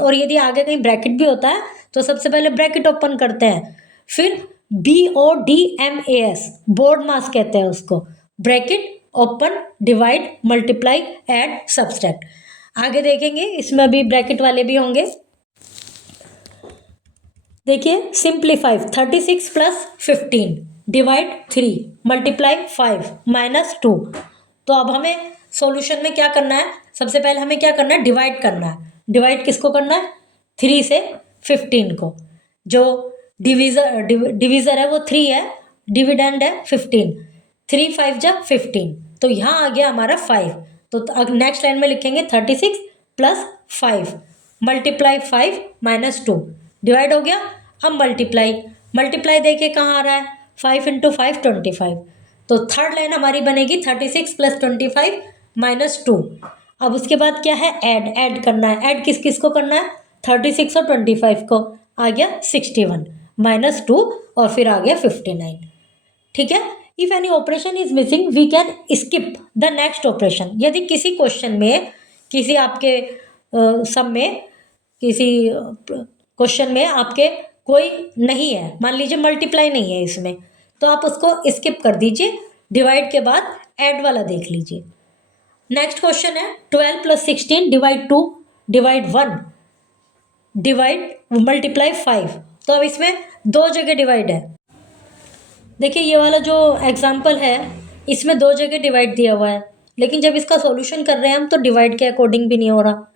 और यदि आगे कहीं ब्रैकेट भी होता है तो सबसे पहले ब्रैकेट ओपन करते हैं, फिर BODMAS, बोर्ड मास कहते हैं उसको, bracket open, divide, multiply, add, subtract. आगे देखेंगे इसमें अभी ब्रैकेट वाले भी होंगे। देखिए simplify, 36 plus 15 divide 3 multiply 5 minus 2। तो अब हमें सॉल्यूशन में क्या करना है, सबसे पहले हमें क्या करना है, डिवाइड करना है। डिवाइड किसको करना है, 3 से 15 को। जो डिवीज़र है वो 3 है, डिविडेंड है 15, 3 5 जा 15, तो यहाँ आ गया हमारा 5। तो नेक्स्ट लाइन में लिखेंगे 36 प्लस 5 मल्टीप्लाई 5 माइनस 2, डिवाइड हो गया। अब मल्टीप्लाई देखिए कहाँ आ रहा है, 5 इंटू 5 25। तो थर्ड लाइन हमारी बनेगी 36 प्लस 25 माइनस 2। अब उसके बाद क्या है, ऐड करना है। ऐड किस किस को करना है, 36 और 25 को, आ गया 61 माइनस 2, और फिर आ गया 59। ठीक है। If any operation is missing we can skip the next operation. यदि किसी क्वेश्चन में, किसी आपके सम में, किसी क्वेश्चन में आपके कोई नहीं है, मान लीजिए मल्टीप्लाई नहीं है इसमें, तो आप उसको स्किप कर दीजिए, डिवाइड के बाद ऐड वाला देख लीजिए। नेक्स्ट क्वेश्चन है 12 plus 16 divide 2 divide 1 divide multiply 5। तो अब इसमें 2 जगह डिवाइड है। देखिए ये वाला जो एग्जाम्पल है इसमें 2 जगह डिवाइड दिया हुआ है, लेकिन जब इसका सॉल्यूशन कर रहे हैं हम तो डिवाइड के अकॉर्डिंग भी नहीं हो रहा।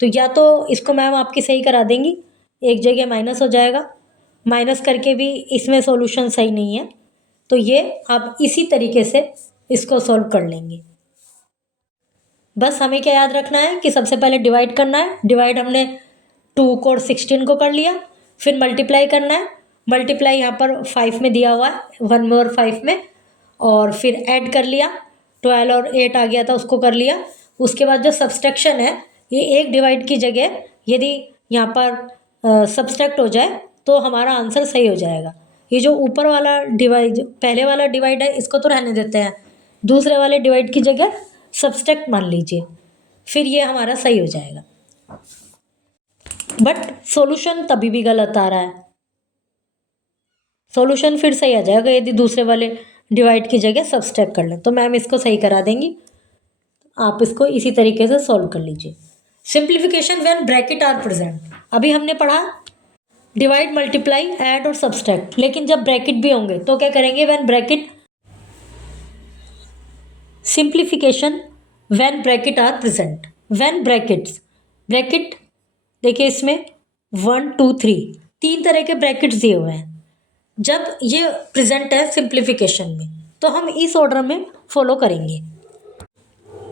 तो या तो इसको मैम आपकी सही करा देंगी, एक जगह माइनस हो जाएगा, माइनस करके भी इसमें सॉल्यूशन सही नहीं है, तो ये आप इसी तरीके से इसको सॉल्व कर लेंगे। बस हमें क्या याद रखना है कि सबसे पहले डिवाइड करना है। डिवाइड हमने 2 को और 16 को कर लिया, फिर मल्टीप्लाई करना है। मल्टीप्लाई यहाँ पर 5 में दिया हुआ है, 1 में और 5 में, और फिर ऐड कर लिया, 12 और 8 आ गया था उसको कर लिया। उसके बाद जो सब्सट्रैक्शन है, ये एक डिवाइड की जगह यदि यहाँ पर सब्सट्रैक्ट हो जाए तो हमारा आंसर सही हो जाएगा। ये जो ऊपर वाला डिवाइड, पहले वाला डिवाइड है, इसको तो रहने देते हैं, दूसरे वाले डिवाइड की जगह सब्सट्रैक्ट मान लीजिए, फिर ये हमारा सही हो जाएगा। बट सॉल्यूशन तभी भी गलत आ रहा है, सॉल्यूशन फिर सही आ जाएगा यदि दूसरे वाले डिवाइड की जगह सब्सट्रैक्ट कर लें, तो मैम इसको सही करा देंगी। आप इसको इसी तरीके से सॉल्व कर लीजिए। Simplification when bracket are present, अभी हमने पढ़ा डिवाइड, मल्टीप्लाई, ऐड और सब्सट्रैक्ट, लेकिन जब ब्रैकेट भी होंगे तो क्या करेंगे, when bracket. Simplification when bracket are present, when brackets, bracket देखिए इसमें 1 2 3 तीन तरह के ब्रैकेट्स दिए हुए हैं। जब ये प्रेजेंट है सिंप्लीफिकेशन में तो हम इस ऑर्डर में फॉलो करेंगे।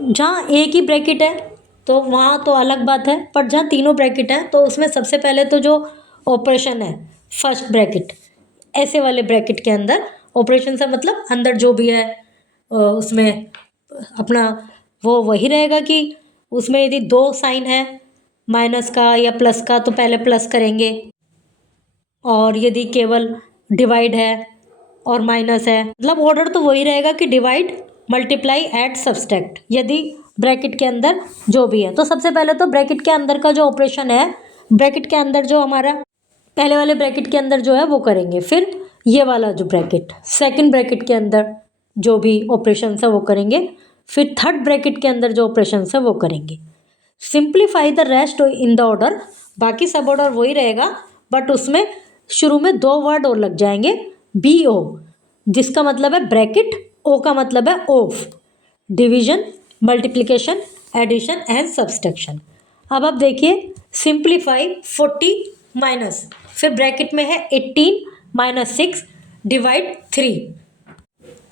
जहाँ एक ही ब्रैकेट है तो वहाँ तो अलग बात है, पर जहाँ तीनों ब्रैकेट हैं तो उसमें सबसे पहले तो जो ऑपरेशन है फर्स्ट ब्रैकेट, ऐसे वाले ब्रैकेट के अंदर ऑपरेशन से मतलब अंदर जो भी है उसमें अपना वो वही रहेगा कि उसमें यदि 2 साइन है माइनस का या प्लस का तो पहले प्लस करेंगे, और यदि केवल डिवाइड है और माइनस है मतलब ऑर्डर तो वही रहेगा कि डिवाइड, मल्टीप्लाई, ऐड, सब्सट्रैक्ट, यदि ब्रैकेट के अंदर जो भी है। तो सबसे पहले तो ब्रैकेट के अंदर का जो ऑपरेशन है, ब्रैकेट के अंदर जो हमारा पहले वाले ब्रैकेट के अंदर जो है वो करेंगे, फिर ये वाला जो ब्रैकेट सेकंड ब्रैकेट के अंदर जो भी ऑपरेशन है वो करेंगे, फिर थर्ड ब्रैकेट के अंदर जो ऑपरेशन है वो करेंगे। Simplify the rest in the order, बाकी सब ऑर्डर वही रहेगा, बट उसमें शुरू में 2 वर्ड और लग जाएंगे, BO जिसका मतलब है ब्रैकेट, O का मतलब है of, division, multiplication, addition and subtraction. अब आप देखिए सिंप्लीफाई 40 माइनस, फिर ब्रैकेट में है 18 माइनस 6 डिवाइड 3।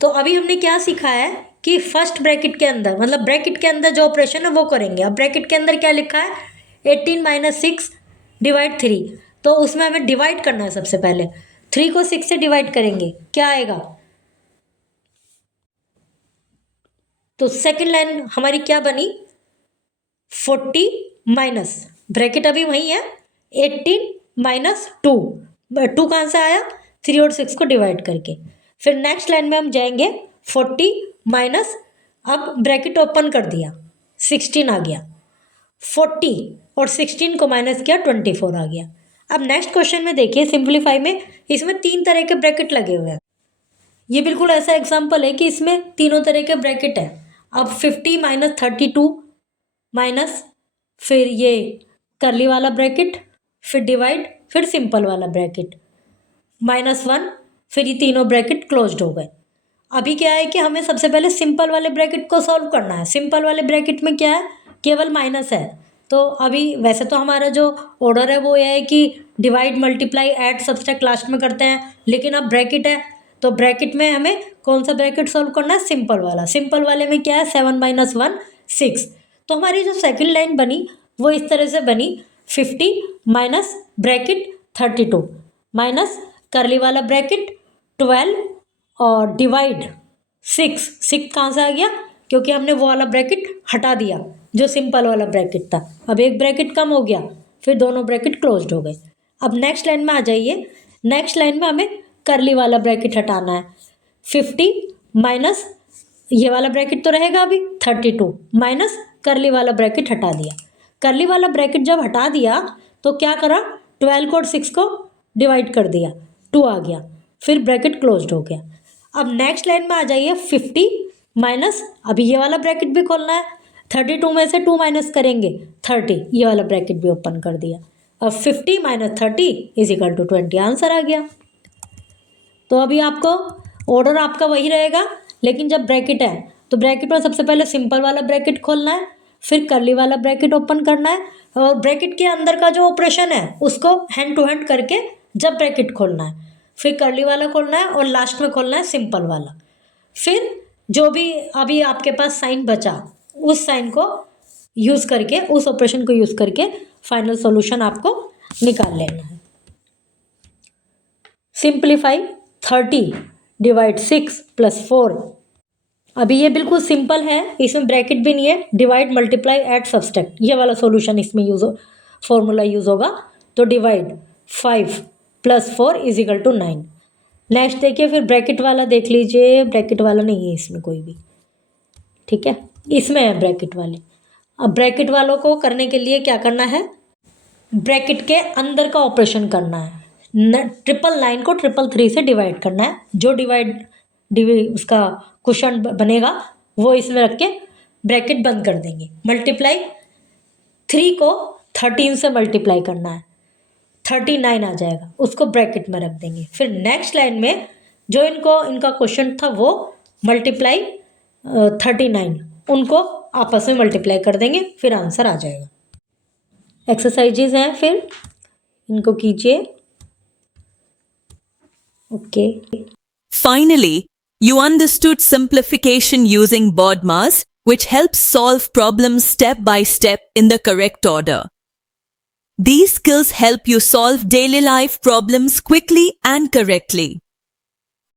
तो अभी हमने क्या सीखा है कि फर्स्ट ब्रैकेट के अंदर मतलब ब्रैकेट के अंदर जो ऑपरेशन है वो करेंगे। अब ब्रैकेट के अंदर क्या लिखा है, 18 माइनस 6 डिवाइड 3, तो उसमें हमें डिवाइड करना है। सबसे पहले 3 को 6 से डिवाइड करेंगे, क्या आएगा, तो सेकंड लाइन हमारी क्या बनी, 40 माइनस, ब्रैकेट अभी वही है, 18 माइनस 2, 2 कहाँ से आया, 3 और 6 को डिवाइड करके। फिर नेक्स्ट लाइन में हम जाएंगे 40 माइनस, अब ब्रैकेट ओपन कर दिया, 16 आ गया, 40 और 16 को माइनस किया, 24 आ गया। अब नेक्स्ट क्वेश्चन में देखिए सिंप्लीफाई में, इसमें 3 तरह के ब्रैकेट लगे हुए हैं। ये बिल्कुल ऐसा एग्जाम्पल है कि इसमें तीनों तरह के ब्रैकेट है। अब 50 माइनस 32 माइनस, फिर ये करली वाला ब्रैकेट, फिर डिवाइड, फिर सिंपल वाला ब्रैकेट, -1, फिर ये तीनों ब्रैकेट क्लोज्ड हो गए। अभी क्या है कि हमें सबसे पहले सिंपल वाले ब्रैकेट को सॉल्व करना है। सिंपल वाले ब्रैकेट में क्या है, केवल माइनस है, तो अभी वैसे तो हमारा जो ऑर्डर है वो यह है कि divide, multiply, add, subtract last में करते हैं, लेकिन अब ब्रैकेट है तो ब्रैकेट में हमें कौन सा ब्रैकेट सॉल्व करना है, सिंपल वाला। सिंपल वाले में क्या है, 7 माइनस 1 6। तो हमारी जो सेकंड लाइन बनी वो इस तरह से बनी, 50 माइनस ब्रैकेट 32 माइनस करली वाला ब्रैकेट 12 और डिवाइड 6 कहाँ से आ गया, क्योंकि हमने वो वाला ब्रैकेट हटा दिया जो सिंपल वाला ब्रैकेट था। अब एक ब्रैकेट कम हो गया, फिर दोनों ब्रैकेट क्लोज्ड हो गए। अब नेक्स्ट लाइन में आ जाइए, नेक्स्ट लाइन में हमें करली वाला ब्रैकेट हटाना है। 50 माइनस ये वाला ब्रैकेट तो रहेगा अभी 32 माइनस करली वाला ब्रैकेट हटा दिया। करली वाला ब्रैकेट जब हटा दिया तो क्या करा, 12 को और 6 को डिवाइड कर दिया, 2 आ गया, फिर ब्रैकेट क्लोज्ड हो गया। अब नेक्स्ट लाइन में आ जाइए, 50 माइनस, अभी ये वाला ब्रैकेट भी खोलना है, 32 में से 2 माइनस करेंगे 30, ये वाला ब्रैकेट भी ओपन कर दिया। अब 50 minus 30 is equal to 20, answer आ गया। तो अभी आपको ऑर्डर आपका वही रहेगा, लेकिन जब ब्रैकेट है तो ब्रैकेट में सबसे पहले सिंपल वाला ब्रैकेट खोलना है, फिर करली वाला ब्रैकेट ओपन करना है, और ब्रैकेट के अंदर का जो ऑपरेशन है उसको हैंड टू हैंड करके जब ब्रैकेट खोलना है, फिर करली वाला खोलना है और लास्ट में खोलना है सिंपल वाला। फिर जो भी अभी आपके पास साइन बचा उस साइन को यूज़ करके, उस ऑपरेशन को यूज़ करके फाइनल सॉल्यूशन आपको निकाल लेना है। Simplify 30 divide 6 plus 4। अभी ये बिल्कुल सिंपल है, इसमें ब्रैकेट भी नहीं है, डिवाइड मल्टीप्लाई ऐड सब्सट्रैक्ट ये वाला सॉल्यूशन इसमें फॉर्मूला यूज होगा। तो divide 5 plus 4 is equal to 9। Next देखिए, फिर ब्रैकेट वाला देख लीजिए, ब्रैकेट वाला नहीं है इसमें कोई भी, ठीक है, इसमें है ब्रैकेट वाले। अब ब्रैकेट वालों को करने के लिए क्या करना है, ब्रैकेट के अंदर का ऑपरेशन करना है। 999 को 333 से डिवाइड करना है, जो उसका क्वेश्चन बनेगा वो इसमें रख के ब्रैकेट बंद कर देंगे। मल्टीप्लाई 3 को 13 से मल्टीप्लाई करना है, 39 आ जाएगा, उसको ब्रैकेट में रख देंगे। फिर नेक्स्ट लाइन में जो इनका क्वेश्चन था वो मल्टीप्लाई 39, उनको आपस में मल्टीप्लाई कर देंगे, फिर आंसर आ जाएगा। एक्सरसाइजेज हैं, फिर इनको कीजिए। Okay. Finally, you understood simplification using BODMAS, which helps solve problems step by step in the correct order. These skills help you solve daily life problems quickly and correctly.